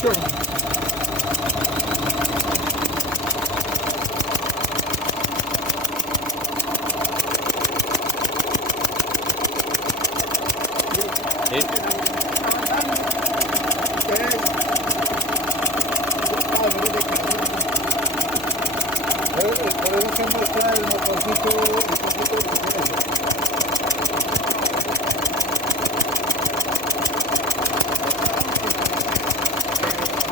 instrucción. Sí. Por eso se muestra el motorcito